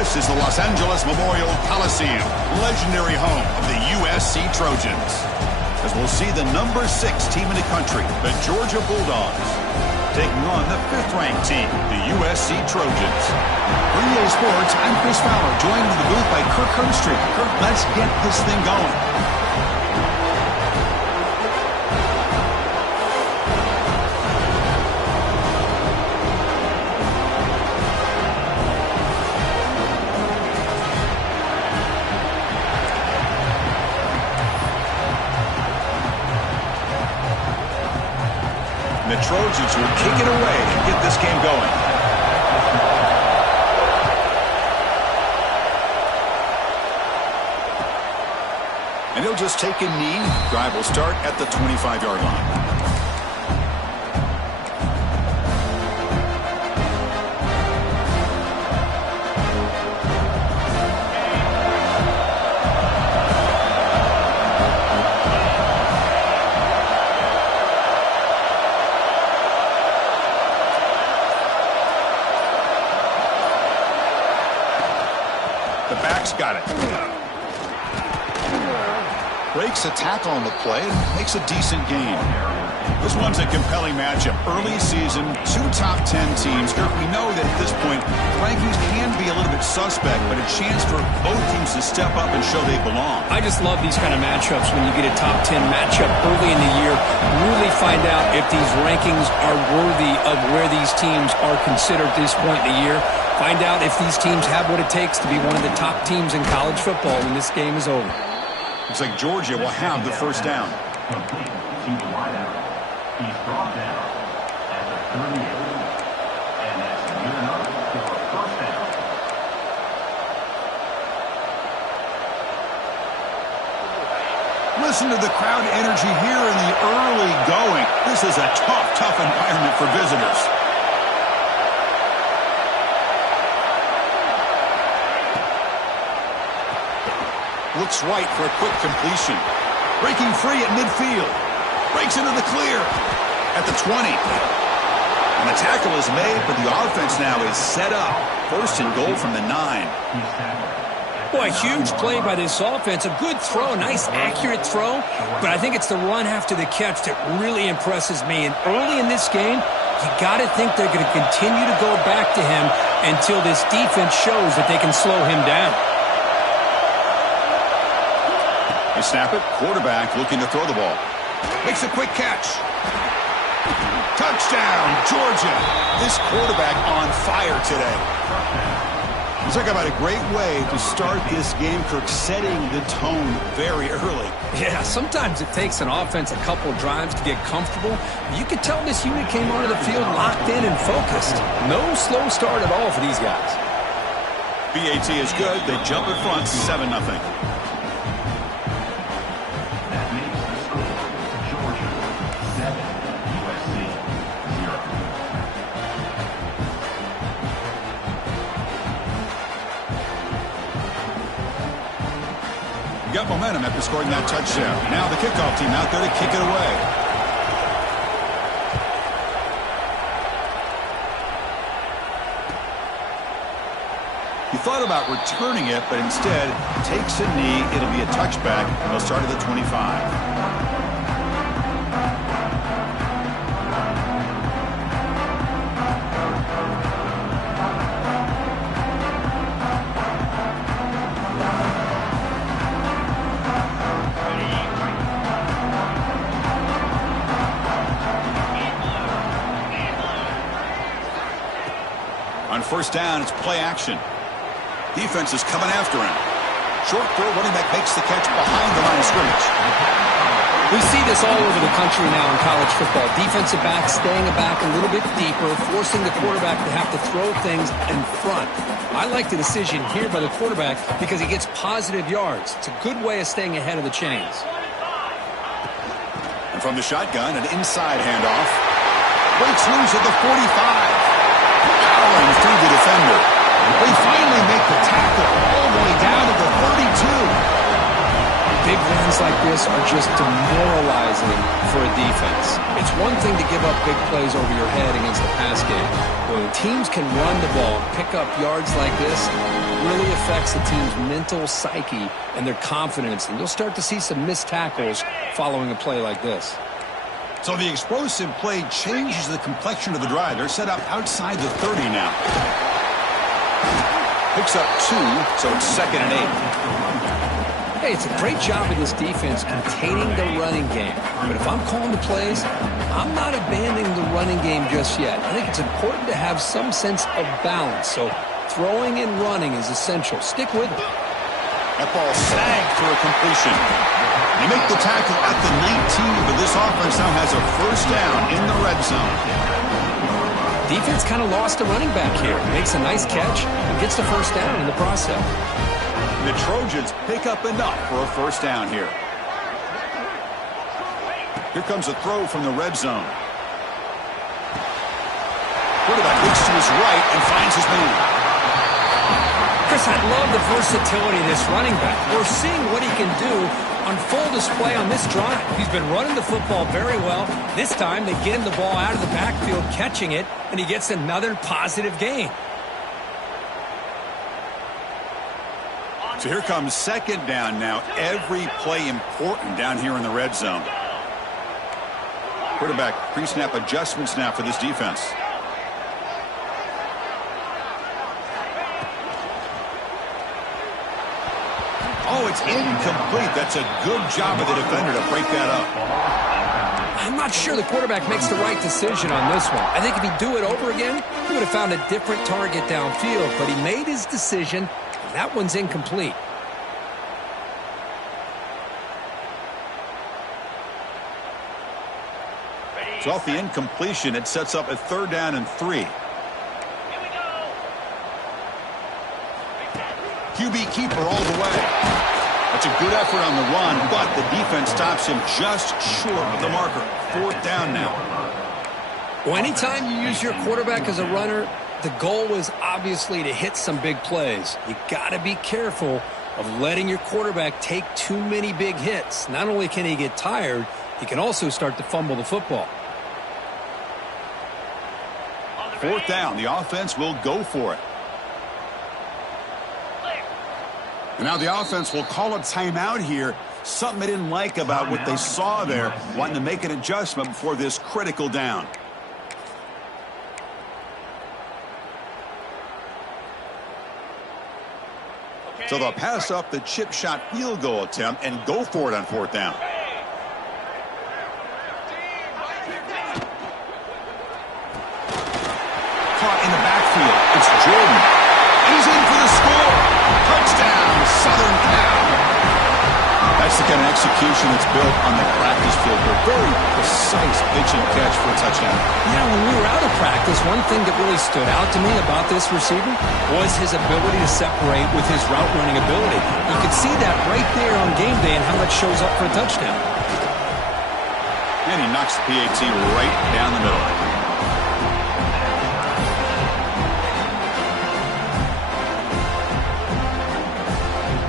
This is the Los Angeles Memorial Coliseum, legendary home of the USC Trojans. As we'll see the number 6 team in the country, the Georgia Bulldogs, taking on the 5th-ranked team, the USC Trojans. For EA Sports, I'm Chris Fowler, joined in the booth by Kirk Herbstreit. Kirk, let's get this thing going. The Trojans will kick it away and get this game going. And he'll just take a knee. Drive will start at the 25-yard line. The back's got it. Breaks a tackle on the play and makes a decent gain. This one's a compelling matchup. Early season, 2 top 10 teams. Kirk, we know that at this point, rankings can be a little bit suspect, but a chance for both teams to step up and show they belong. I just love these kind of matchups when you get a top 10 matchup early in the year. Really find out if these rankings are worthy of where these teams are considered at this point in the year. Find out if these teams have what it takes to be one of the top teams in college football when this game is over. Looks like Georgia will have the first down. Complete to the wideout. He's brought down at the 38. And that's good enough for a first down. Listen to the crowd energy here in the early going. This is a tough environment for visitors. Looks right for a quick completion. Breaking free at midfield. Breaks into the clear at the 20. And the tackle is made, but the offense now is set up. First and goal from the 9. Boy, huge play by this offense. A good throw, nice accurate throw. But I think it's the run after the catch that really impresses me. And early in this game, you got to think they're going to continue to go back to him until this defense shows that they can slow him down. They snap it. Quarterback looking to throw the ball. Makes a quick catch. Touchdown, Georgia. This quarterback on fire today. Let's talk about a great way to start this game, Kirk, setting the tone very early. Yeah, sometimes it takes an offense a couple drives to get comfortable. You could tell this unit came onto the field locked in and focused. No slow start at all for these guys. BAT is good. They jump in front, 7-0. Got momentum after scoring that touchdown. Now the kickoff team out there to kick it away. He thought about returning it, but instead takes a knee. It'll be a touchback, and they'll start at the 25. On first down, it's play action. Defense is coming after him. Short throw, running back makes the catch behind the line of scrimmage. We see this all over the country now in college football. Defensive backs staying back a little bit deeper, forcing the quarterback to have to throw things in front. I like the decision here by the quarterback because he gets positive yards. It's a good way of staying ahead of the chains. And from the shotgun, an inside handoff. Breaks loose at the 45. Powering through the defender. They finally make the tackle all the way down to the 32. Big runs like this are just demoralizing for a defense. It's one thing to give up big plays over your head against the pass game. When teams can run the ball and pick up yards like this, it really affects the team's mental psyche and their confidence. And you'll start to see some missed tackles following a play like this. So the explosive play changes the complexion of the drive. They're set up outside the 30 now. Picks up 2, so it's 2nd and 8. Hey, it's a great job of this defense containing the running game. But if I'm calling the plays, I'm not abandoning the running game just yet. I think it's important to have some sense of balance. So throwing and running is essential. Stick with it. That ball snagged for a completion. They make the tackle at the 19, but this offense now has a first down in the red zone. Defense kind of lost a running back here. Makes a nice catch and gets the first down in the process. The Trojans pick up enough for a first down here. Here comes a throw from the red zone. Quarterback looks to his right and finds his man. Chris, I love the versatility of this running back. We're seeing what he can do on full display on this drive. He's been running the football very well. This time they get him the ball out of the backfield, catching it, and he gets another positive gain. So here comes 2nd down now. Every play important down here in the red zone. Quarterback pre-snap adjustments now for this defense. Oh, it's incomplete. That's a good job of the defender to break that up. I'm not sure the quarterback makes the right decision on this one. I think if he'd do it over again, he would have found a different target downfield, but he made his decision. That one's incomplete. So off the incompletion, it sets up a 3rd down and 3. QB keeper all the way. That's a good effort on the run, but the defense stops him just short of the marker. 4th down now. Well, anytime you use your quarterback as a runner, the goal is obviously to hit some big plays. You got to be careful of letting your quarterback take too many big hits. Not only can he get tired, he can also start to fumble the football. 4th down. The offense will go for it. And now the offense will call a timeout here. Something they didn't like about what they saw there. Wanting to make an adjustment before this critical down. So they'll pass up the chip shot field goal attempt and go for it on 4th down. Caught in the backfield. It's Jordan. And he's in for the score. Touchdown, Southern Cal. That's the kind of execution that's built on the practice field. A very precise pitch and catch for a touchdown. Yeah, when we were out of practice, one thing that really stood out to me about this receiver was his ability to separate with his route running ability. You could see that right there on game day and how that shows up for a touchdown. And he knocks the PAT right down the middle.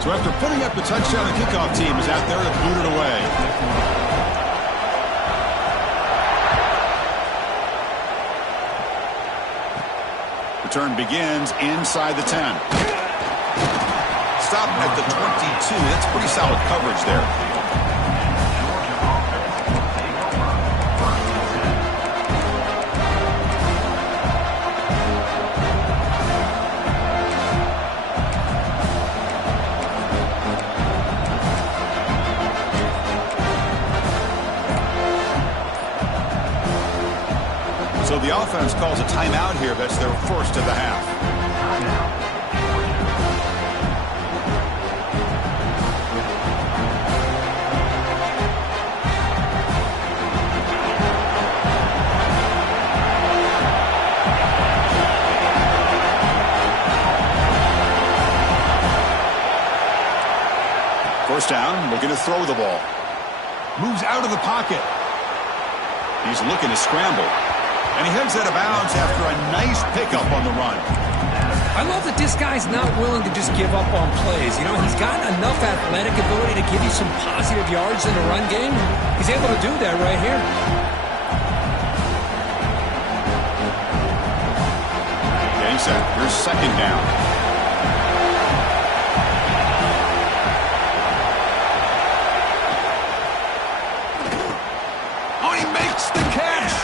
So after putting up the touchdown, the kickoff team is out there to boot it away. Return begins inside the 10. Stop at the 22. That's pretty solid coverage there. So the offense calls a timeout here. That's their first of the half. First down, looking to throw the ball. Moves out of the pocket. He's looking to scramble. And he heads out of bounds after a nice pickup on the run. I love that this guy's not willing to just give up on plays. You know, he's got enough athletic ability to give you some positive yards in the run game. He's able to do that right here. Okay, so here's second down. Oh, he makes the catch!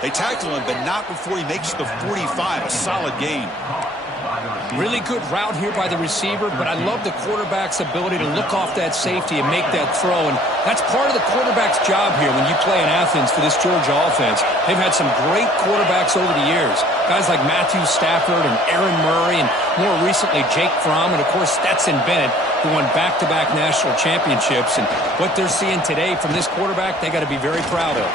They tackle him, but not before he makes the 45. A solid gain. Really good route here by the receiver, but I love the quarterback's ability to look off that safety and make that throw. And that's part of the quarterback's job here when you play in Athens for this Georgia offense. They've had some great quarterbacks over the years. Guys like Matthew Stafford and Aaron Murray, and more recently Jake Fromm, and of course Stetson Bennett, who won back-to-back national championships. And what they're seeing today from this quarterback, they got to be very proud of.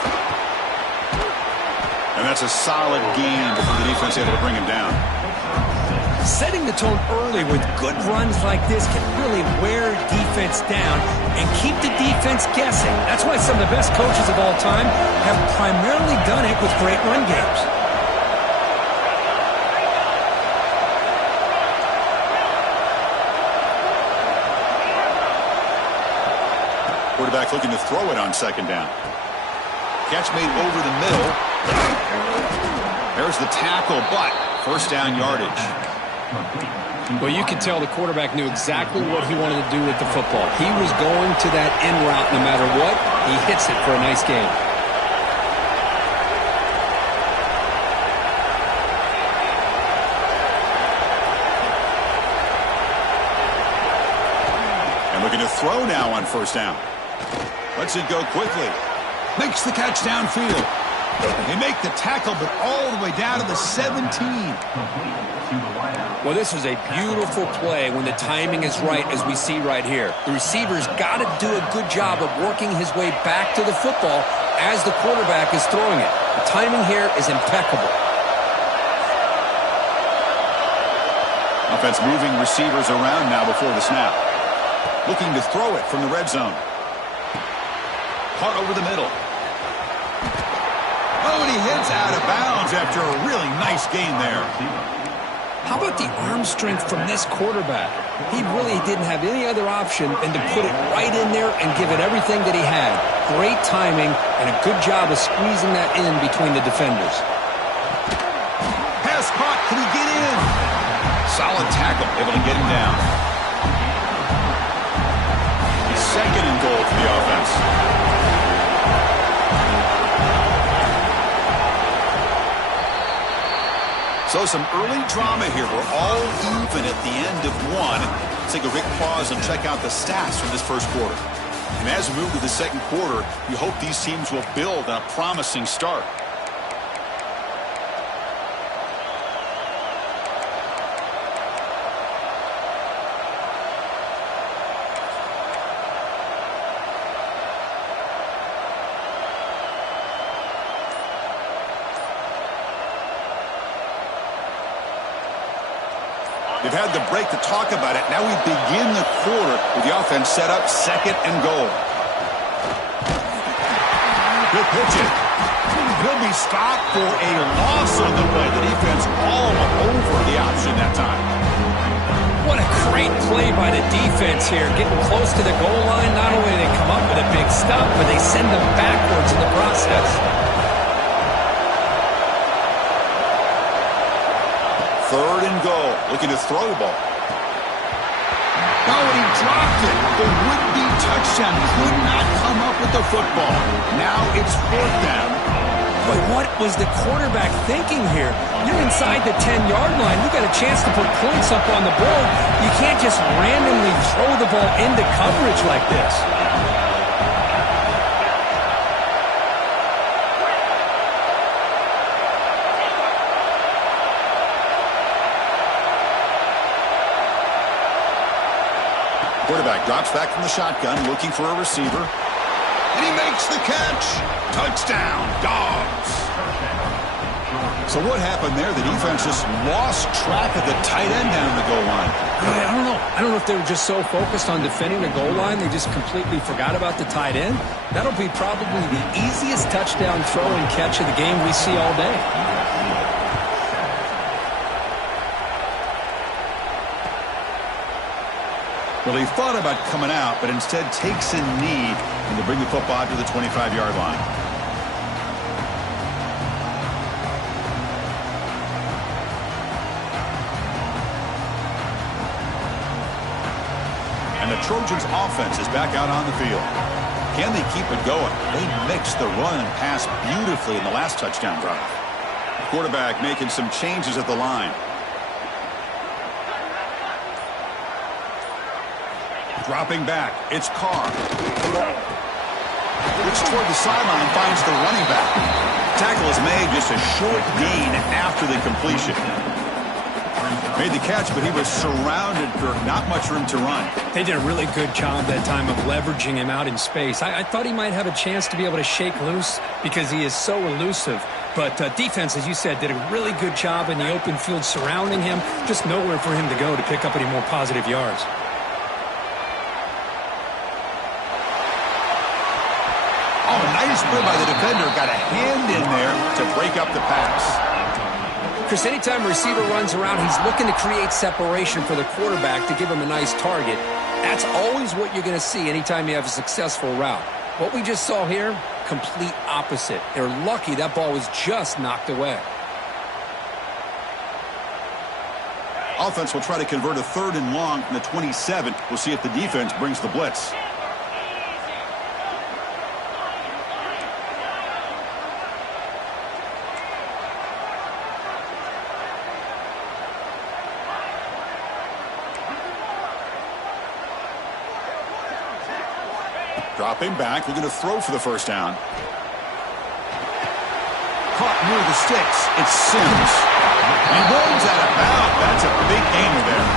And that's a solid gain before the defense able to bring him down. Setting the tone early with good runs like this can really wear defense down and keep the defense guessing. That's why some of the best coaches of all time have primarily done it with great run games. Quarterback looking to throw it on second down. Catch made over the middle. There's the tackle, but first down yardage. Well, you can tell the quarterback knew exactly what he wanted to do with the football. He was going to that in route no matter what. He hits it for a nice gain. And looking to throw now on first down. Lets it go quickly. Makes the catch downfield. They make the tackle, but all the way down to the 17. Well, this is a beautiful play when the timing is right, as we see right here. The receiver's got to do a good job of working his way back to the football as the quarterback is throwing it. The timing here is impeccable. Offense moving receivers around now before the snap. Looking to throw it from the red zone. Caught over the middle. Oh, and he hits out of bounds after a really nice gain there. How about the arm strength from this quarterback? He really didn't have any other option than to put it right in there and give it everything that he had. Great timing and a good job of squeezing that in between the defenders. Pass caught. Can he get in? Solid tackle. Able to get him down. Second and goal for the offense. So some early drama here. We're all even at the end of one. Let's take a quick pause and check out the stats from this first quarter. And as we move to the second quarter, we hope these teams will build on a promising start. They've had the break to talk about it. Now we begin the quarter with the offense set up second and goal. Good pitch it. He'll be stopped for a loss on the play. The defense all over the option that time. What a great play by the defense here. Getting close to the goal line. Not only do they come up with a big stop, but they send them backwards in the process. Third and goal. Looking to throw the ball. Oh, and he dropped it. The would-be touchdown could not come up with the football. Now it's fourth down. But what was the quarterback thinking here? You're inside the 10-yard line. You got a chance to put points up on the board. You can't just randomly throw the ball into coverage like this. Quarterback drops back from the shotgun, looking for a receiver. And he makes the catch. Touchdown, Dogs. So what happened there? The defense just lost track of the tight end down the goal line. I don't know. I don't know if they were just so focused on defending the goal line, they just completely forgot about the tight end. That'll be probably the easiest touchdown throw and catch of the game we see all day. Well, he thought about coming out, but instead takes a knee and to bring the football to the 25-yard line. And the Trojans offense is back out on the field. Can they keep it going? They mixed the run and pass beautifully in the last touchdown drive. The quarterback making some changes at the line. Dropping back, it's Carr. Looks toward the sideline, finds the running back. Tackle is made, just a short gain after the completion. Made the catch, but he was surrounded for not much room to run. They did a really good job that time of leveraging him out in space. I thought he might have a chance to be able to shake loose because he is so elusive. But defense, as you said, did a really good job in the open field surrounding him. Just nowhere for him to go to pick up any more positive yards. Oh, nice play by the defender. Got a hand in there to break up the pass. Chris, anytime a receiver runs around, he's looking to create separation for the quarterback to give him a nice target. That's always what you're going to see anytime you have a successful route. What we just saw here, complete opposite. They're lucky that ball was just knocked away. Offense will try to convert a 3rd and long from the 27. We'll see if the defense brings the blitz. Dropping back, looking to throw for the first down. Caught near the sticks. It's Sims. He rolls out of bounds. That's a big gainer there.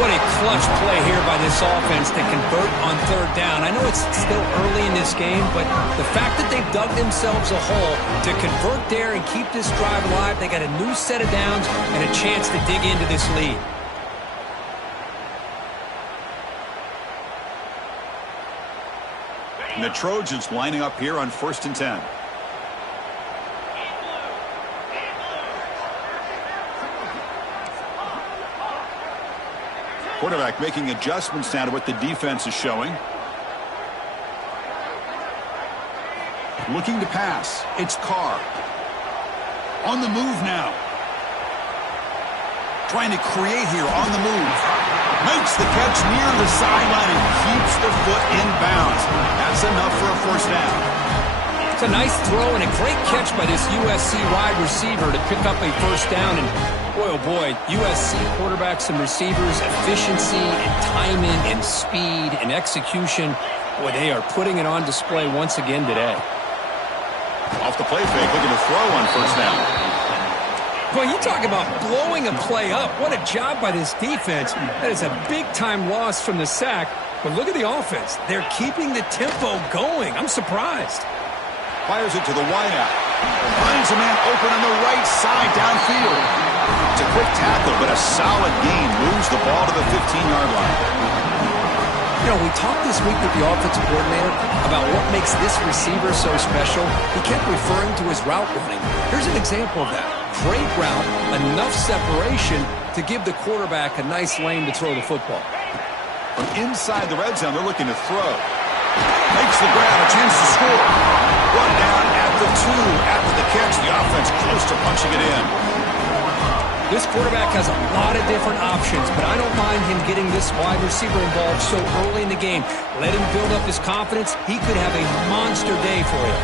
What a clutch play here by this offense to convert on 3rd down. I know it's still early in this game, but the fact that they've dug themselves a hole to convert there and keep this drive alive, they got a new set of downs and a chance to dig into this lead. And the Trojans lining up here on 1st and 10. Quarterback making adjustments now to what the defense is showing. Looking to pass. It's Carr. On the move now. Trying to create here on the move. Makes the catch near the sideline and keeps the foot in bounds. That's enough for a 1st down. It's a nice throw and a great catch by this USC wide receiver to pick up a 1st down. And boy, oh boy, USC quarterbacks and receivers, efficiency and timing and speed and execution. Boy, they are putting it on display once again today. Off the play fake, looking to throw on 1st down. Boy, you talk about blowing a play up. What a job by this defense. That is a big-time loss from the sack. But look at the offense. They're keeping the tempo going. I'm surprised. Fires it to the wideout. Finds a man open on the right side downfield. It's a quick tackle, but a solid gain. Moves the ball to the 15-yard line. You know, we talked this week with the offensive coordinator about what makes this receiver so special. He kept referring to his route running. Here's an example of that. Great route, enough separation to give the quarterback a nice lane to throw the football. From inside the red zone, they're looking to throw. Makes the grab, a chance to score. Brought down at the 2 after the catch. The offense close to punching it in. This quarterback has a lot of different options, but I don't mind him getting this wide receiver involved so early in the game. Let him build up his confidence. He could have a monster day for you.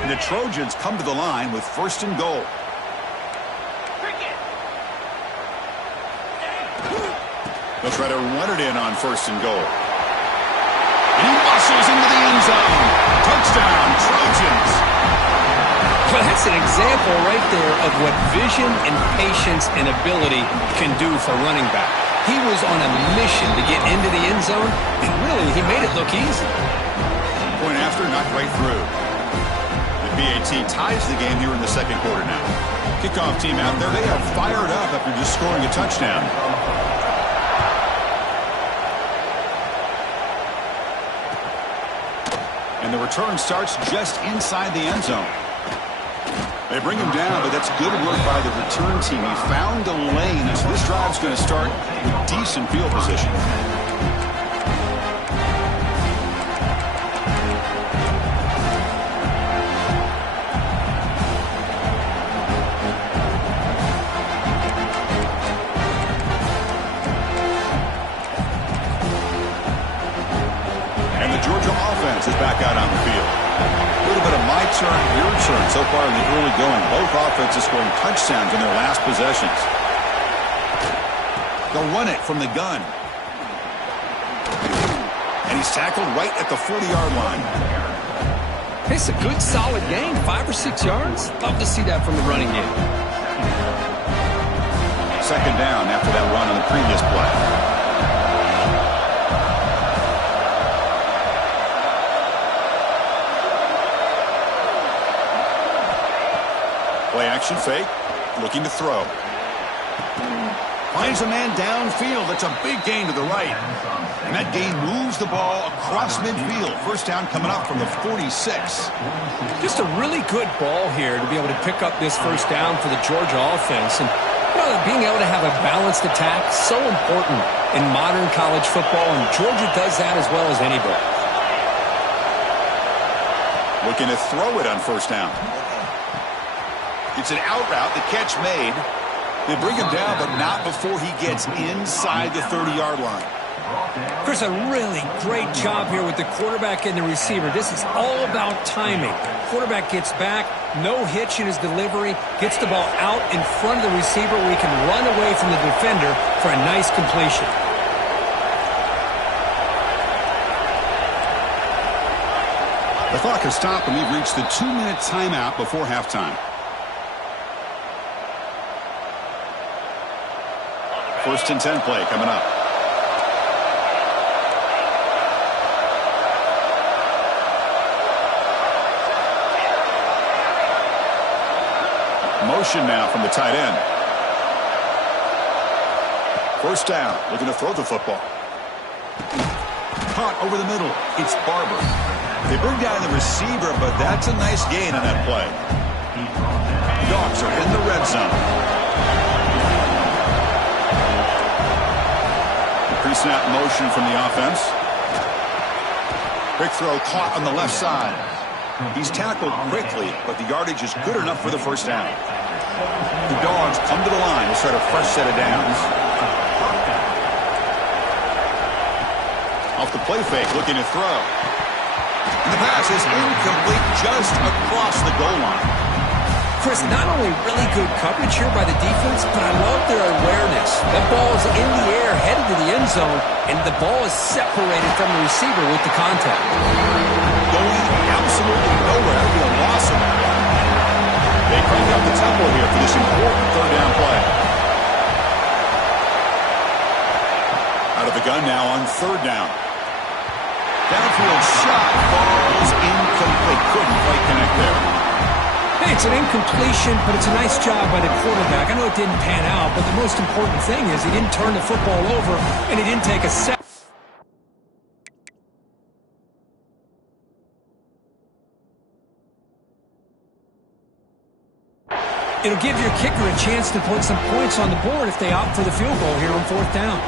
And the Trojans come to the line with 1st and goal. They'll try to run it in on 1st and goal. And he muscles into the end zone. Touchdown, Trojans. Well, that's an example right there of what vision and patience and ability can do for running back. He was on a mission to get into the end zone, and really, he made it look easy. Point after, knocked right through. The BAT ties the game here in the 2nd quarter now. Kickoff team out there, they are fired up after just scoring a touchdown. And the return starts just inside the end zone. They bring him down, but that's good work by the return team. He found a lane, so this drive's going to start with decent field position. offense is back out on the field. A little bit of my turn, your turn so far in the early going. Both offenses scoring touchdowns in their last possessions. They'll run it from the gun. And he's tackled right at the 40-yard line. It's a good, solid gain. 5 or 6 yards. Love to see that from the running game. Second down after that run on the previous play. Play action fake. Looking to throw. Finds a man downfield. That's a big gain to the right. And that gain moves the ball across midfield. First down coming up from the 46. Just a really good ball here to be able to pick up this first down for the Georgia offense. And being able to have a balanced attack, so important in modern college football, and Georgia does that as well as anybody. Looking to throw it on first down. It's an out route. The catch made. They bring him down, but not before he gets inside the 30-yard line. Chris, a really great job here with the quarterback and the receiver. This is all about timing. Quarterback gets back, no hitch in his delivery, gets the ball out in front of the receiver where he can run away from the defender for a nice completion. The clock has stopped, and we've reached the 2-minute timeout before halftime. First and 10 play coming up. Motion now from the tight end. First down, looking to throw the football. Caught over the middle. It's Barber. They bring down the receiver, but that's a nice gain on that play. Dogs are in the red zone. Pre-snap motion from the offense. Quick throw caught on the left side. He's tackled quickly, but the yardage is good enough for the first down. The Dogs come to the line to start a fresh set of downs. Off the play fake, looking to throw. And the pass is incomplete just across the goal line. Chris, not only really good coverage here by the defense, but I love their awareness. That ball is in the air, headed to the end zone, and the ball is separated from the receiver with the contact. Going absolutely nowhere. That'll be a loss of that. They crank up the tempo here for this important third down play. Out of the gun now on third down. Downfield shot. Ball is incomplete. Couldn't quite connect there. Hey, it's an incompletion, but it's a nice job by the quarterback. I know it didn't pan out, but the most important thing is he didn't turn the football over, and he didn't take a step. It'll give your kicker a chance to put some points on the board if they opt for the field goal here on fourth down.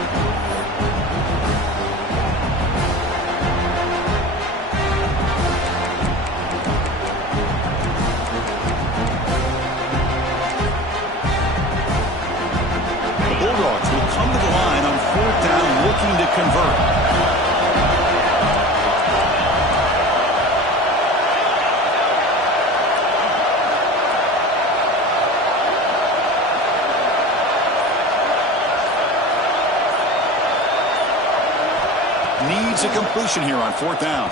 Bulldogs will come to the line on fourth down looking to convert. Needs a completion here on fourth down.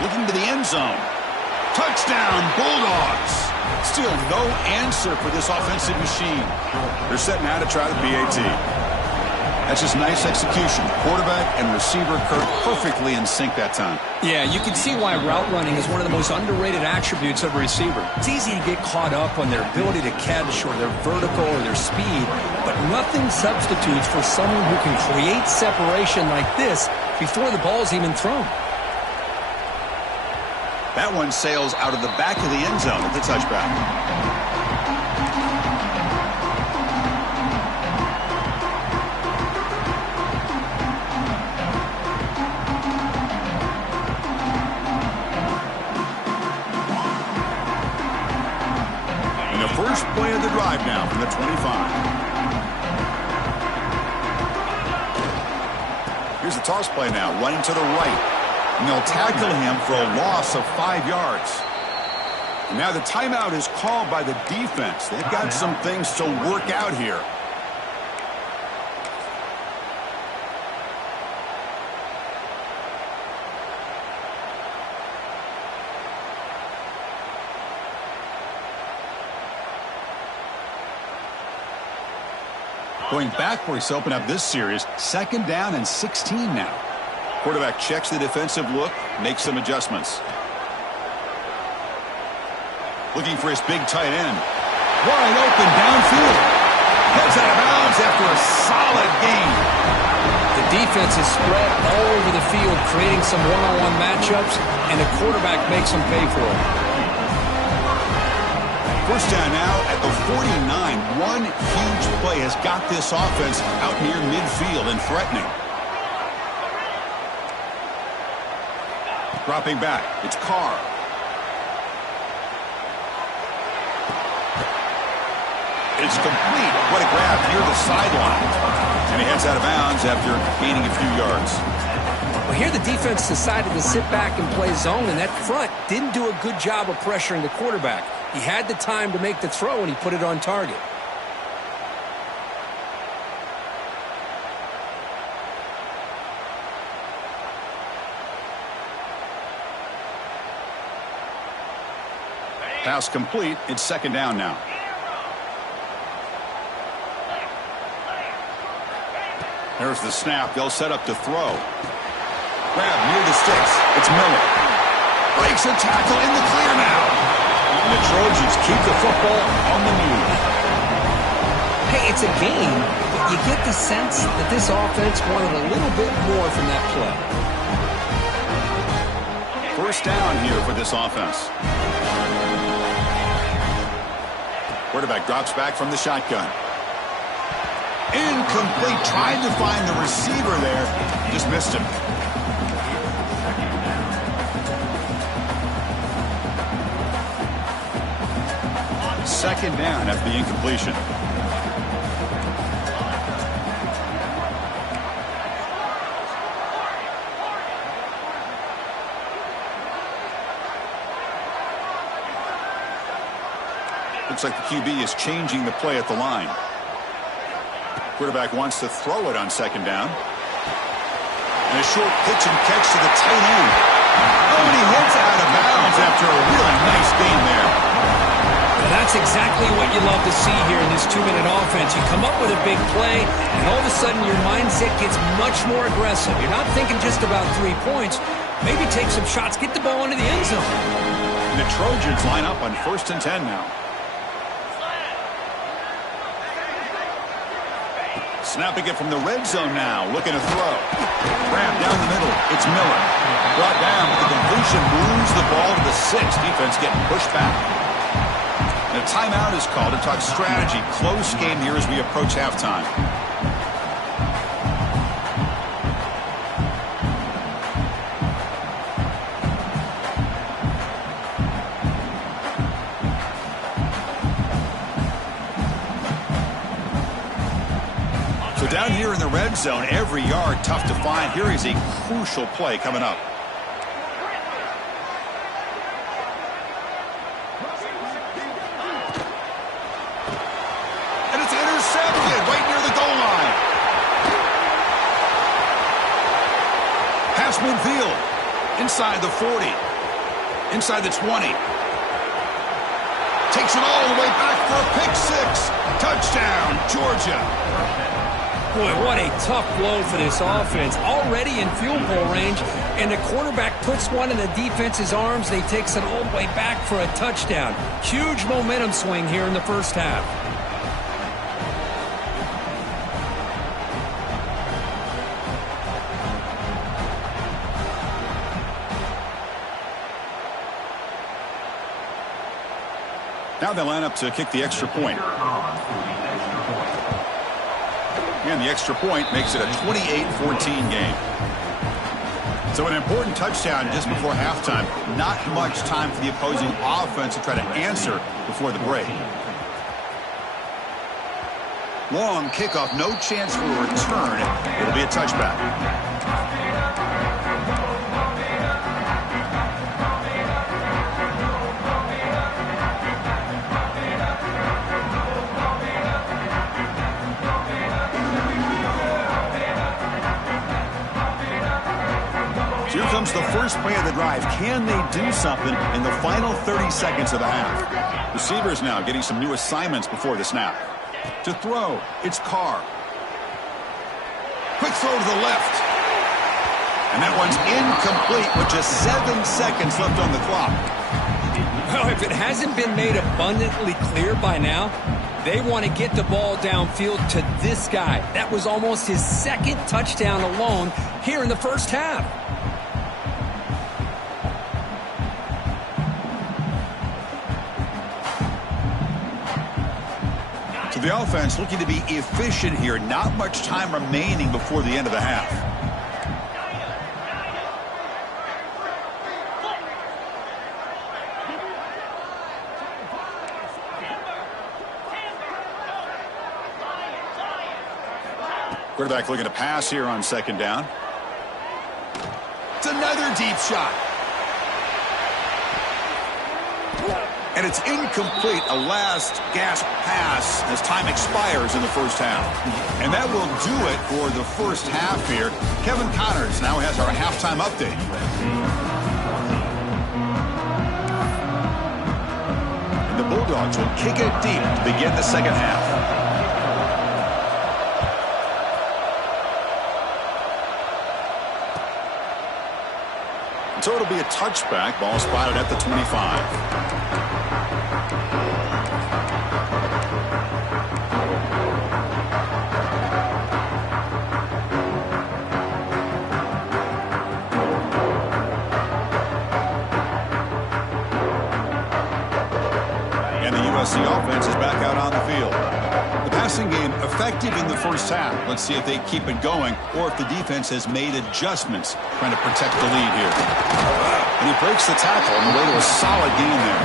Looking to the end zone. Touchdown, Bulldogs. Still no answer for this offensive machine. They're setting out to try the PAT. That's just nice execution. Quarterback and receiver perfectly in sync that time. Yeah, you can see why route running is one of the most underrated attributes of a receiver. It's easy to get caught up on their ability to catch or their vertical or their speed, but nothing substitutes for someone who can create separation like this before the ball's even thrown. That one sails out of the back of the end zone at the touchback. And the first play of the drive now from the 25. Here's the toss play now, running to the right. And they'll tackle him for a loss of 5 yards. And now the timeout is called by the defense. They've got some things to work out here. Going backwards to open up this series, 2nd down and 16 now. Quarterback checks the defensive look, makes some adjustments. Looking for his big tight end. Wide open downfield. Heads out of bounds after a solid gain. The defense is spread all over the field, creating some one-on-one matchups, and the quarterback makes them pay for it. First down now at the 49. One huge play has got this offense out near midfield and threatening. Dropping back, it's Carr. It's complete. What a grab near the sideline. And he heads out of bounds after gaining a few yards. Well, here the defense decided to sit back and play zone, and that front didn't do a good job of pressuring the quarterback. He had the time to make the throw, and he put it on target. Pass complete. It's 2nd down now. There's the snap. They'll set up to throw. Grab near the sticks. It's Miller. Breaks a tackle in the clear now. And the Trojans keep the football on the move. Hey, it's a game, but you get the sense that this offense wanted a little bit more from that play. First down here for this offense. Quarterback drops back from the shotgun. Incomplete. Tried to find the receiver there. Just missed him. Second down after the incompletion. Looks like the QB is changing the play at the line. Quarterback wants to throw it on 2nd down. And a short pitch and catch to the tight end. Oh, and he heads out of bounds after a really nice gain there. Well, that's exactly what you love to see here in this 2-minute offense. You come up with a big play, and all of a sudden your mindset gets much more aggressive. You're not thinking just about 3 points. Maybe take some shots, get the ball into the end zone. And the Trojans line up on 1st and 10 now. Snapping it from the red zone now. Looking to throw. Grab down the middle. It's Miller. Brought down with the completion. Moves the ball to the 6. Defense getting pushed back. And a timeout is called to talk strategy. Close game here as we approach halftime. Down here in the red zone, every yard tough to find. Here is a crucial play coming up. And it's intercepted right near the goal line. Pass midfield. Inside the 40. Inside the 20. Takes it all the way back for a pick 6. Touchdown, Georgia. Boy, what a tough blow for this offense. Already in field goal range, and the quarterback puts one in the defense's arms. They takes it all the way back for a touchdown. Huge momentum swing here in the first half. Now they line up to kick the extra point. And the extra point makes it a 28-14 game. So an important touchdown just before halftime. Not much time for the opposing offense to try to answer before the break. Long kickoff, no chance for a return. It'll be a touchback. So here comes the first play of the drive. Can they do something in the final 30 seconds of the half? Receivers now getting some new assignments before the snap. To throw, it's Carr. Quick throw to the left. And that one's incomplete with just 7 seconds left on the clock. Well, if it hasn't been made abundantly clear by now, they want to get the ball downfield to this guy. That was almost his second touchdown alone here in the first half. So the offense looking to be efficient here. Not much time remaining before the end of the half. Quarterback looking to pass here on second down. It's another deep shot. And it's incomplete. A last gasp pass as time expires in the first half. And that will do it for the first half here. Kevin Connors now has our halftime update. And the Bulldogs will kick it deep to begin the second half. So it'll be a touchback. Ball spotted at the 25. And the USC offense is back out on the field. The passing game effective in the first half. Let's see if they keep it going or if the defense has made adjustments trying to protect the lead here. And he breaks the tackle on the way to a solid gain there.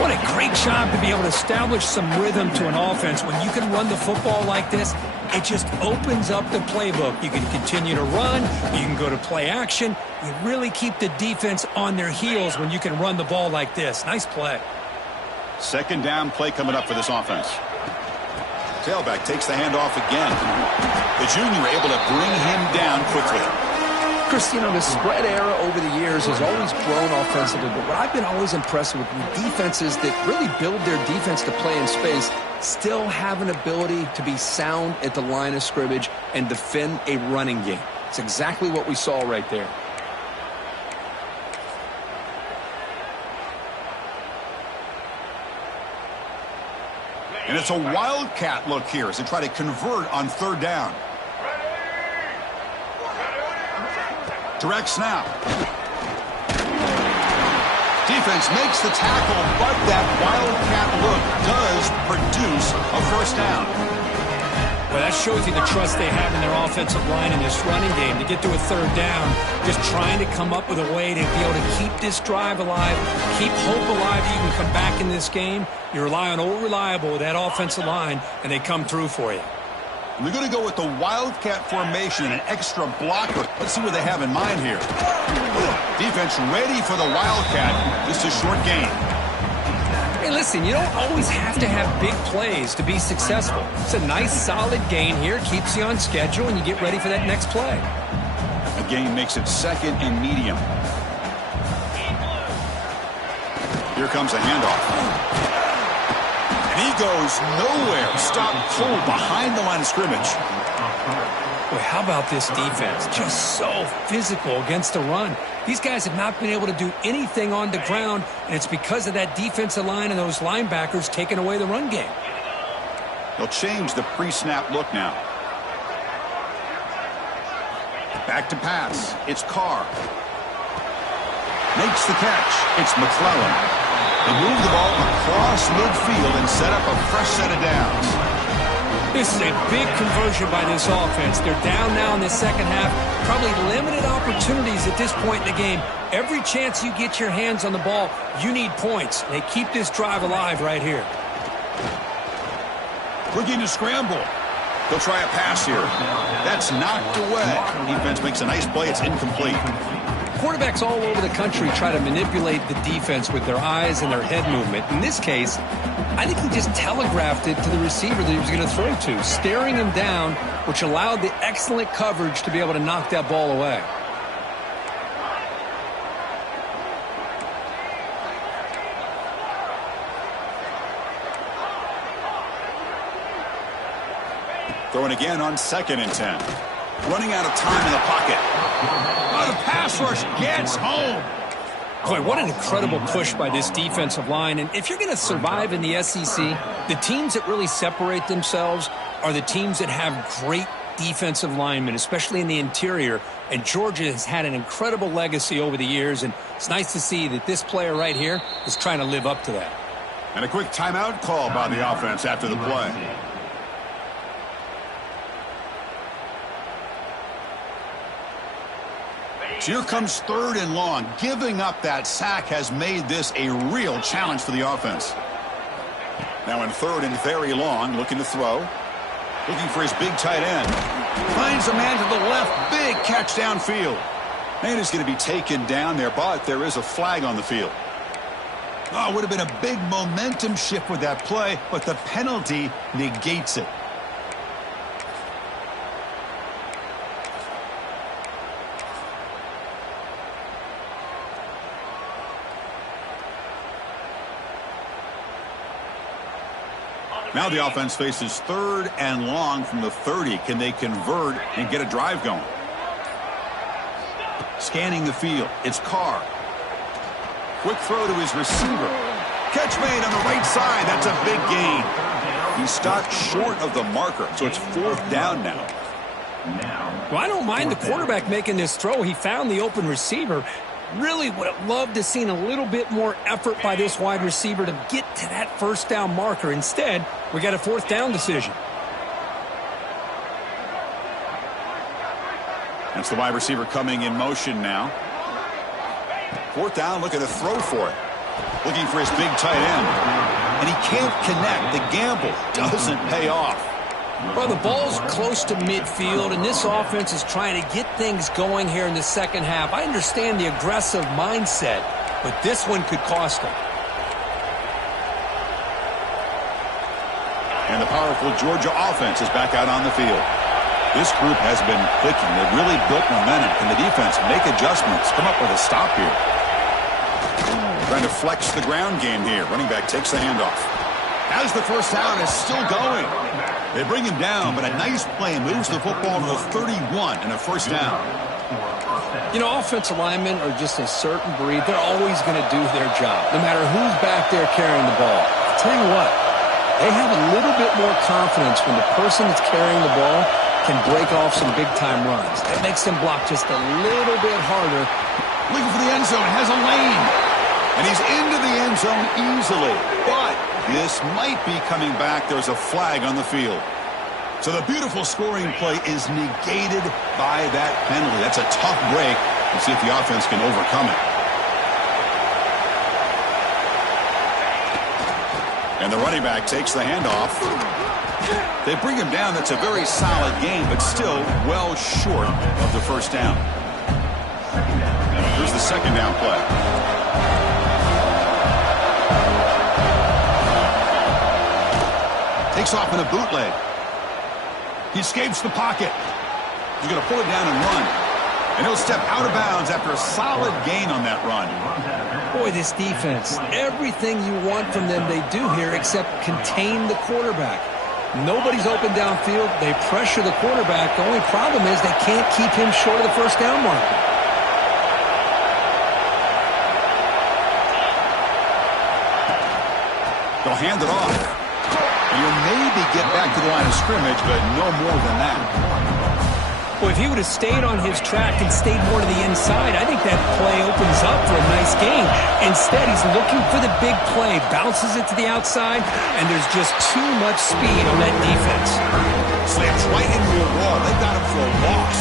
What a great job to be able to establish some rhythm to an offense. When you can run the football like this, it just opens up the playbook. You can continue to run. You can go to play action. You really keep the defense on their heels when you can run the ball like this. Nice play. Second down play coming up for this offense. Tailback takes the handoff again. The junior able to bring him down quickly. Chris, you know, the spread era over the years has always grown offensively, but what I've been always impressed with defenses that really build their defense to play in space still have an ability to be sound at the line of scrimmage and defend a running game. It's exactly what we saw right there. And it's a wildcat look here as they try to convert on third down. Direct snap. Defense makes the tackle, but that wildcat look does produce a first down. Well, that shows you the trust they have in their offensive line in this running game to get to a third down, just trying to come up with a way to be able to keep this drive alive, keep hope alive that you can come back in this game. You rely on Old Reliable with that offensive line, and they come through for you. And they're going to go with the wildcat formation and an extra blocker. Let's see what they have in mind here. Defense ready for the wildcat. Just a short gain. Hey, listen, you don't always have to have big plays to be successful. It's a nice, solid gain here. Keeps you on schedule, and you get ready for that next play. A gain makes it second and medium. Here comes a handoff. And he goes nowhere. Stopped cold behind the line of scrimmage. Boy, how about this defense? Just so physical against the run. These guys have not been able to do anything on the ground, and it's because of that defensive line and those linebackers taking away the run game. They'll change the pre-snap look now. Back to pass. It's Carr. Makes the catch. It's McClellan. They move the ball across midfield and set up a fresh set of downs. This is a big conversion by this offense. They're down now in the second half. Probably limited opportunities at this point in the game. Every chance you get your hands on the ball, you need points. They keep this drive alive right here. Looking to scramble. They'll try a pass here. That's knocked away. Defense makes a nice play. It's incomplete. Quarterbacks all over the country try to manipulate the defense with their eyes and their head movement. In this case, I think he just telegraphed it to the receiver that he was going to throw to, staring him down, which allowed the excellent coverage to be able to knock that ball away. Throwing again on 2nd and 10. Running out of time in the pocket. Oh, the pass rush gets home. Boy, what an incredible push by this defensive line. And if you're going to survive in the SEC, the teams that really separate themselves are the teams that have great defensive linemen, especially in the interior. And Georgia has had an incredible legacy over the years, and it's nice to see that this player right here is trying to live up to that. And a quick timeout call by the offense after the play. So here comes 3rd and long. Giving up that sack has made this a real challenge for the offense. Now in 3rd and very long, looking to throw. Looking for his big tight end. Finds a man to the left. Big catch downfield. And he's going to be taken down there, but there is a flag on the field. Oh, it would have been a big momentum shift with that play, but the penalty negates it. Now the offense faces 3rd and long from the 30. Can they convert and get a drive going? Scanning the field. It's Carr. Quick throw to his receiver. Catch made on the right side. That's a big gain. He stopped short of the marker, so it's 4th down now. Well, I don't mind the quarterback making this throw. He found the open receiver. Really would have loved to have seen a little bit more effort by this wide receiver to get to that 1st down marker. Instead, we got a 4th down decision. That's the wide receiver coming in motion now. 4th down, looking to throw for it. Looking for his big tight end. And he can't connect. The gamble doesn't pay off. Well, the ball's close to midfield, and this offense is trying to get things going here in the 2nd half. I understand the aggressive mindset, but this one could cost them. And the powerful Georgia offense is back out on the field. This group has been clicking. They've really built momentum. Can the defense make adjustments? Come up with a stop here. Trying to flex the ground game here. Running back takes the handoff. As the 1st down is still going. They bring him down, but a nice play moves the football to the 31 and a 1st down. You know, offensive linemen are just a certain breed. They're always going to do their job, no matter who's back there carrying the ball. I'll tell you what, they have a little bit more confidence when the person that's carrying the ball can break off some big-time runs. That makes them block just a little bit harder. Looking for the end zone, has a lane. And he's into the end zone easily. But this might be coming back. There's a flag on the field. So the beautiful scoring play is negated by that penalty. That's a tough break. We'll see if the offense can overcome it. And the running back takes the handoff. They bring him down. That's a very solid game, but still well short of the 1st down. Here's the 2nd down play. Takes off in a bootleg. He escapes the pocket. He's going to pull it down and run. And he'll step out of bounds after a solid gain on that run. Boy, this defense, everything you want from them they do here except contain the quarterback. Nobody's open downfield. They pressure the quarterback. The only problem is they can't keep him short of the 1st down marker. They'll hand it off. And you'll maybe get back to the line of scrimmage, but no more than that. Well, if he would have stayed on his track and stayed more to the inside, I think that play opens up for a nice gain. Instead, he's looking for the big play, bounces it to the outside, and there's just too much speed on that defense. Slams right into a wall. They got him for a loss.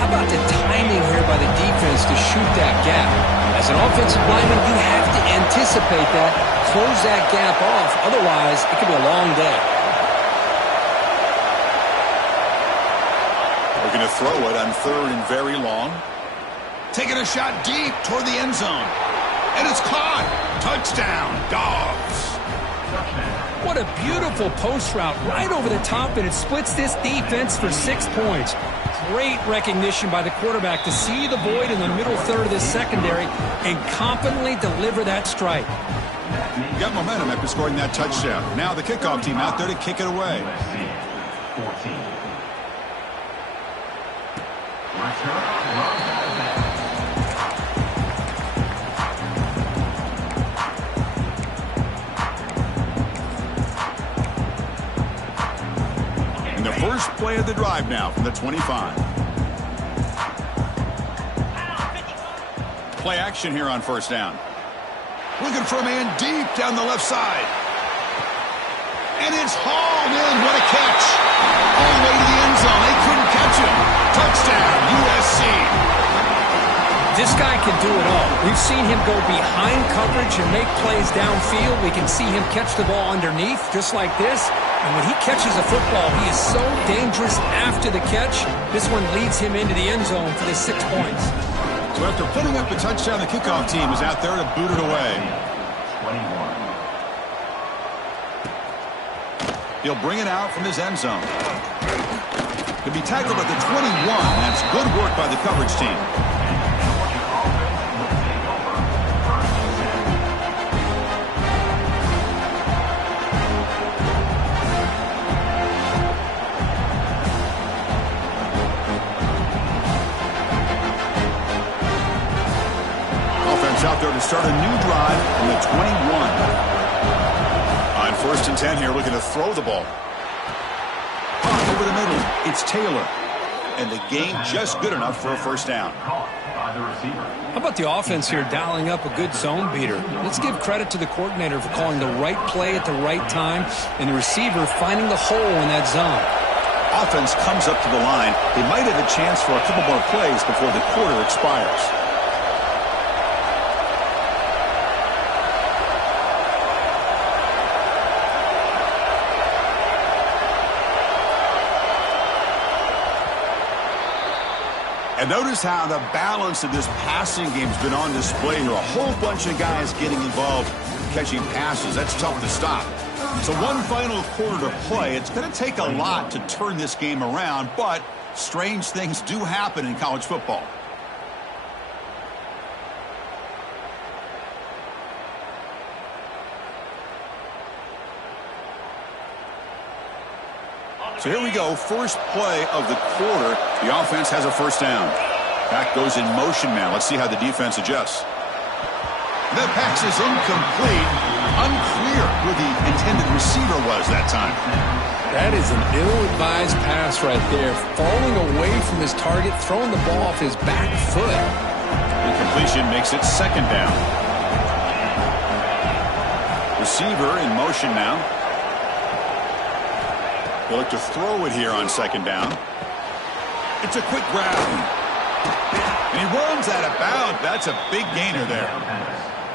How about the timing here by the defense to shoot that gap? As an offensive lineman, you have to anticipate that, close that gap off. Otherwise, it could be a long day. We're going to throw it on 3rd and very long. Taking a shot deep toward the end zone. And it's caught. Touchdown, Dogs. What a beautiful post route right over the top, and it splits this defense for 6 points. Great recognition by the quarterback to see the void in the middle 3rd of this secondary and confidently deliver that strike. Got momentum after scoring that touchdown. Now the kickoff team out there to kick it away. And the first play of the drive now from the 25. Play action here on first down. Looking for a man deep down the left side. And it's hauled in. What a catch. All the way to the end zone. They couldn't catch him. Touchdown, USC. This guy can do it all. We've seen him go behind coverage and make plays downfield. We can see him catch the ball underneath, just like this. And when he catches a football, he is so dangerous after the catch. This one leads him into the end zone for the 6 points. So after putting up a touchdown, the kickoff team is out there to boot it away. 21. He'll bring it out from his end zone. Could be tackled at the 21. That's good work by the coverage team. Out there to start a new drive from the 21. On first and 10 here, looking to throw the ball. Off over the middle, it's Taylor. And the gain just good enough for a first down. How about the offense here dialing up a good zone beater? Let's give credit to the coordinator for calling the right play at the right time and the receiver finding the hole in that zone. Offense comes up to the line. They might have a chance for a couple more plays before the quarter expires. And notice how the balance of this passing game has been on display here. A whole bunch of guys getting involved catching passes. That's tough to stop. So one final quarter to play. It's going to take a lot to turn this game around, but strange things do happen in college football. So here we go, first play of the quarter. The offense has a first down. Back goes in motion now. Let's see how the defense adjusts. The pass is incomplete. Unclear who the intended receiver was that time. That is an ill-advised pass right there. Falling away from his target, throwing the ball off his back foot. Incompletion makes it second down. Receiver in motion now. He'll look to throw it here on second down. It's a quick grab. And he runs out of bounds. That's a big gainer there.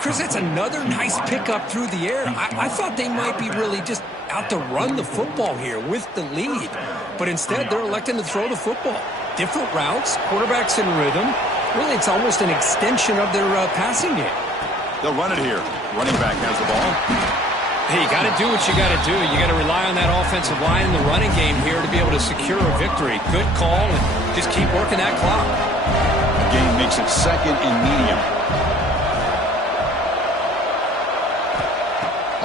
Chris, that's another nice pickup through the air. I thought they might be really just out to run the football here with the lead. But instead, they're electing to throw the football. Different routes, quarterbacks in rhythm. Really, it's almost an extension of their passing game. They'll run it here. Running back has the ball. Hey, you got to do what you got to do. You got to rely on that offensive line in the running game here to be able to secure a victory. Good call, and just keep working that clock. The game makes it second and medium.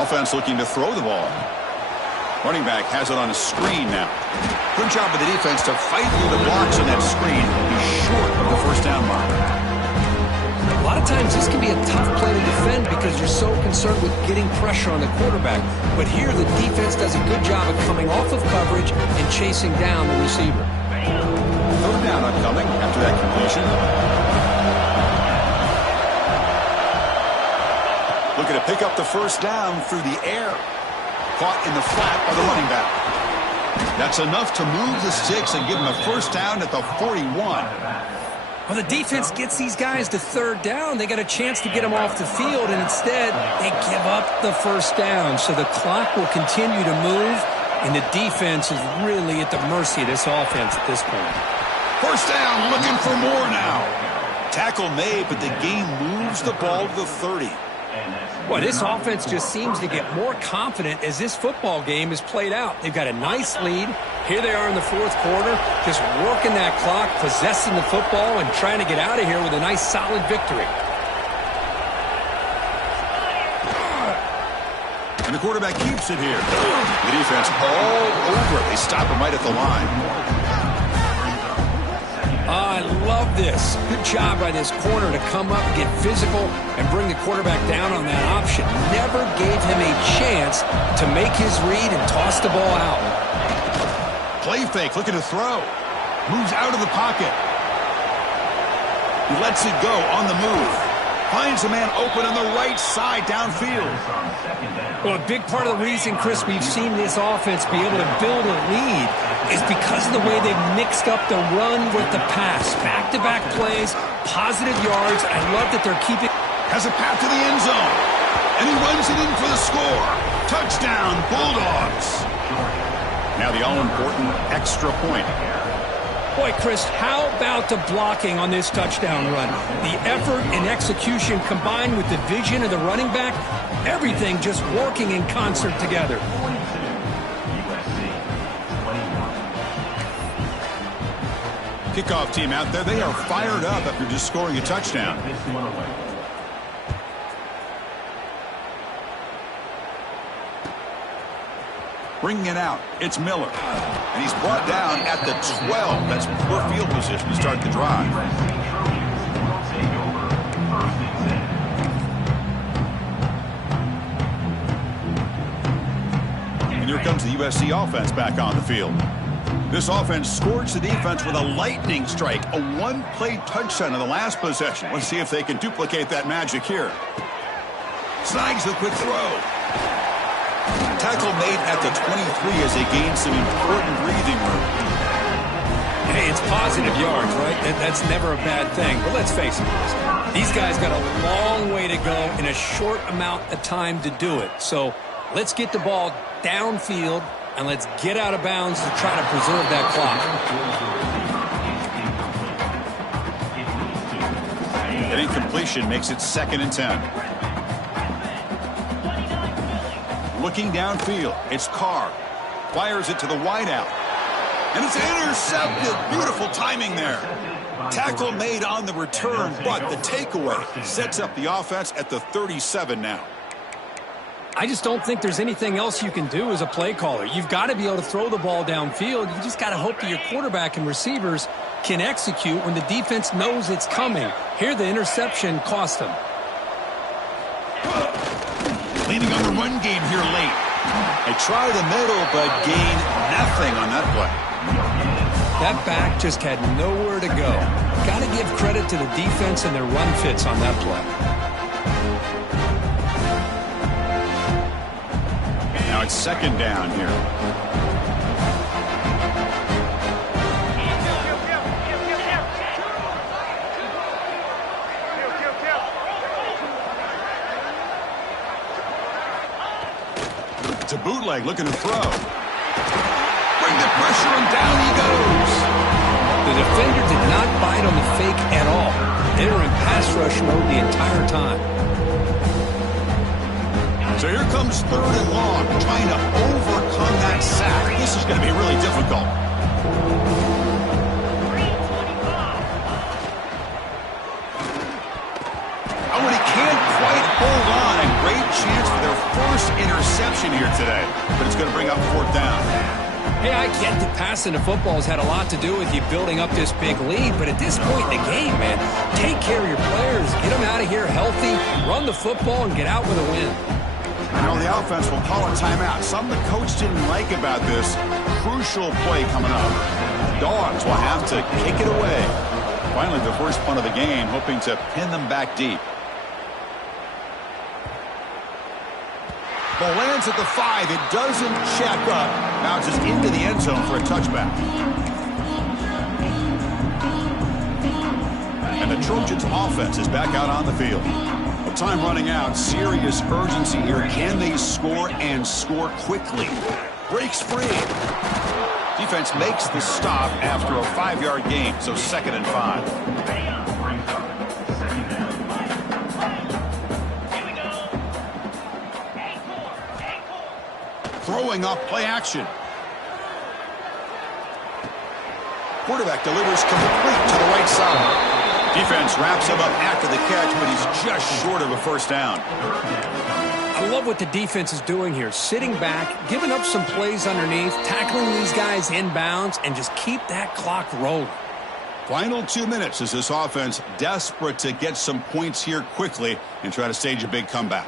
Offense looking to throw the ball. Running back has it on a screen now. Good job by the defense to fight through the blocks on that screen. He's short of the first down mark. A lot of times this can be a tough play to defend because you're so concerned with getting pressure on the quarterback. But here the defense does a good job of coming off of coverage and chasing down the receiver. Third down upcoming after that completion. Looking to pick up the first down through the air. Caught in the flat by the running back. That's enough to move the sticks and give him a first down at the 41. Well, the defense gets these guys to third down. They got a chance to get them off the field, and instead they give up the first down. So the clock will continue to move, and the defense is really at the mercy of this offense at this point. First down, looking for more now. Tackle made, but the game moves the ball to the 30. Well, this offense just seems to get more confident as this football game is played out. They've got a nice lead. Here they are in the fourth quarter, just working that clock, possessing the football, and trying to get out of here with a nice, solid victory. And the quarterback keeps it here. The defense all over it. They stop him right at the line. I love this. Good job by this corner to come up, get physical, and bring the quarterback down on that option. Never gave him a chance to make his read and toss the ball out. Play fake, looking to throw. Moves out of the pocket. He lets it go on the move. Finds a man open on the right side downfield. Well, a big part of the reason, Chris, we've seen this offense be able to build a lead is because of the way they've mixed up the run with the pass. Back-to-back plays, positive yards. I love that they're keeping... Has a path to the end zone. And he runs it in for the score. Touchdown, Bulldogs. Now the all-important extra point. Boy, Chris, how about the blocking on this touchdown run? The effort and execution combined with the vision of the running back, everything just working in concert together. Kickoff team out there, they are fired up after just scoring a touchdown. Bringing it out, it's Miller. And he's brought down at the 12. That's poor field position to start the drive. And here comes the USC offense back on the field. This offense scorched the defense with a lightning strike, a one-play touchdown in the last possession. Let's see if they can duplicate that magic here. Snags the quick throw. Tackle made at the 23 as they gain some important breathing room. Hey, it's positive yards, right? That's never a bad thing. But let's face it, these guys got a long way to go in a short amount of time to do it. So let's get the ball downfield, and let's get out of bounds to try to preserve that clock. An incompletion makes it 2nd and 10. Looking downfield, it's Carr. Fires it to the wideout. And it's intercepted. Beautiful timing there. Tackle made on the return, but the takeaway sets up the offense at the 37 now. I just don't think there's anything else you can do as a play caller. You've got to be able to throw the ball downfield. You just got to hope that your quarterback and receivers can execute when the defense knows it's coming. Here, the interception cost them. Leaning on the run game here late. They try the middle, but gain nothing on that play. That back just had nowhere to go. Got to give credit to the defense and their run fits on that play. Now it's 2nd down here. It's a bootleg, looking to throw. Bring the pressure, and down he goes. The defender did not bite on the fake at all. They were in pass rush mode the entire time. So here comes 3rd and long, trying to overcome that sack. This is going to be really difficult. Oh, and he can't quite hold on. A great chance for their first interception here today, but it's going to bring up 4th down. Hey, I get that passing the football has had a lot to do with you building up this big lead, but at this point in the game, man, take care of your players, get them out of here healthy, run the football, and get out with a win. You know, the offense will call a timeout. Something the coach didn't like about this crucial play coming up. Dogs will have to kick it away. Finally, the first punt of the game, hoping to pin them back deep. Ball lands at the 5. It doesn't check up. Bounces into the end zone for a touchback. And the Trojans offense is back out on the field. With time running out, serious urgency here. Can they score and score quickly? Breaks free. Defense makes the stop after a 5-yard gain, so 2nd and 5. Throwing off play action. Quarterback delivers complete to the right side. Defense wraps him up after the catch, but he's just short of a 1st down. I love what the defense is doing here. Sitting back, giving up some plays underneath, tackling these guys inbounds, and just keep that clock rolling. Final 2 minutes as this offense desperate to get some points here quickly and try to stage a big comeback.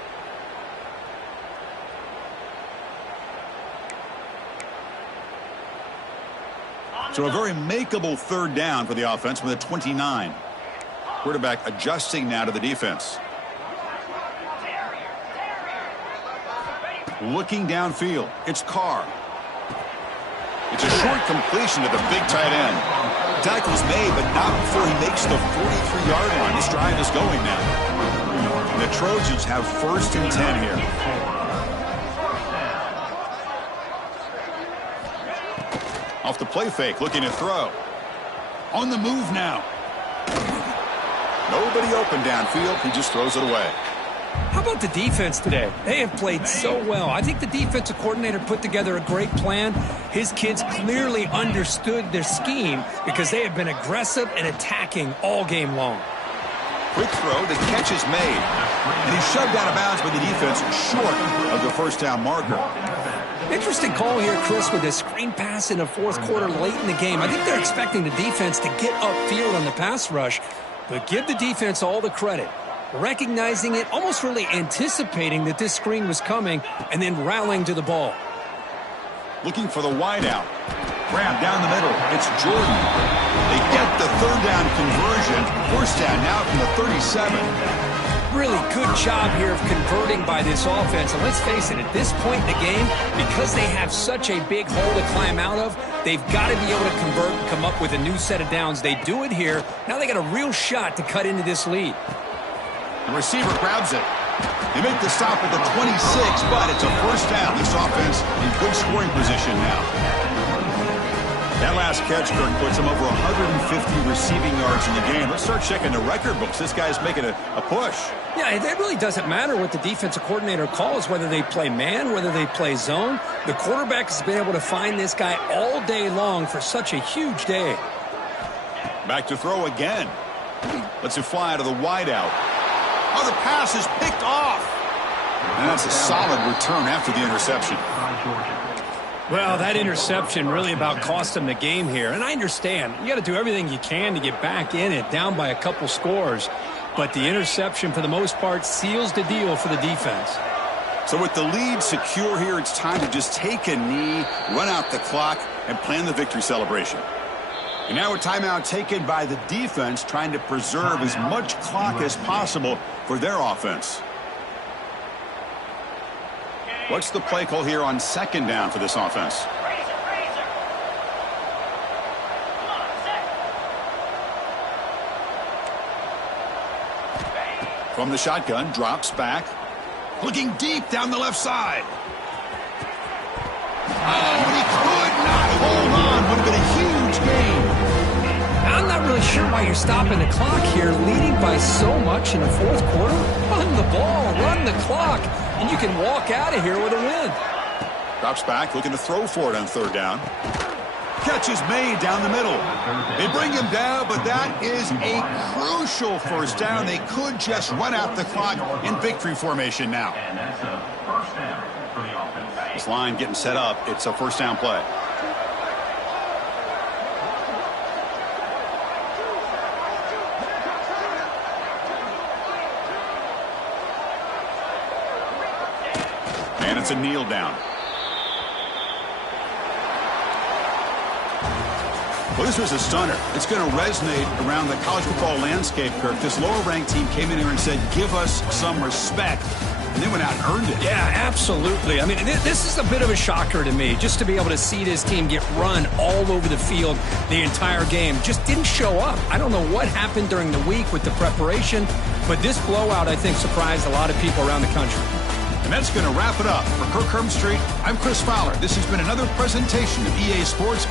So a very makeable third down for the offense with a 29. Quarterback adjusting now to the defense. Looking downfield, it's Carr. It's a short completion to the big tight end. Tackle's made, but not before he makes the 43-yard line. This drive is going now. And the Trojans have 1st and 10 here. Off the play fake, looking to throw. On the move now. Nobody open downfield. He just throws it away. How about the defense today? They have played so well. I think the defensive coordinator put together a great plan. His kids clearly understood their scheme because they have been aggressive and attacking all game long. Quick throw, the catch is made. And he's shoved out of bounds by the defense short of the first down marker. Interesting call here, Chris, with this screen pass in the fourth quarter late in the game. I think they're expecting the defense to get upfield on the pass rush, but give the defense all the credit. Recognizing it, almost really anticipating that this screen was coming, and then rallying to the ball. Looking for the wideout. Grab down the middle. It's Jordan. They get the third down conversion. First down now from the 37. Really good job here of converting by this offense. And let's face it, at this point in the game, because they have such a big hole to climb out of, they've got to be able to convert and come up with a new set of downs. They do it here. Now they got a real shot to cut into this lead. The receiver grabs it. They make the stop at the 26, but it's a first down. This offense in good scoring position now. That last catch, Kirk, puts him over 150 receiving yards in the game. Let's start checking the record books. This guy's making a push. Yeah, it really doesn't matter what the defensive coordinator calls, whether they play man, whether they play zone. The quarterback has been able to find this guy all day long for such a huge day. Back to throw again. Lets it fly out of the wideout. Oh, the pass is picked off. And that's a solid return after the interception. Well, that interception really about cost them the game here. And I understand. You got to do everything you can to get back in it, down by a couple scores. But the interception, for the most part, seals the deal for the defense. So with the lead secure here, it's time to just take a knee, run out the clock, and plan the victory celebration. And now a timeout taken by the defense, trying to preserve as much clock as possible for their offense. What's the play call here on second down for this offense? From the shotgun, drops back. Looking deep down the left side. Oh, and he could not hold on. Would have been a huge gain. I'm not really sure why you're stopping the clock here, leading by so much in the fourth quarter. Run the ball, run the clock, and you can walk out of here with a win. Drops back, looking to throw for it on third down. Catch is made down the middle. They bring him down, but that is a crucial first down. They could just run out the clock in victory formation now. And that's a first down for the offense. This line getting set up. It's a first down play. And it's a kneel down. Well, this was a stunner. It's going to resonate around the college football landscape, Kirk. This lower-ranked team came in here and said, give us some respect. And they went out and earned it. Yeah, absolutely. I mean, this is a bit of a shocker to me, just to be able to see this team get run all over the field the entire game. Just didn't show up. I don't know what happened during the week with the preparation, but this blowout, I think, surprised a lot of people around the country. And that's going to wrap it up. For Kirk Herbstreit, I'm Chris Fowler. This has been another presentation of EA Sports.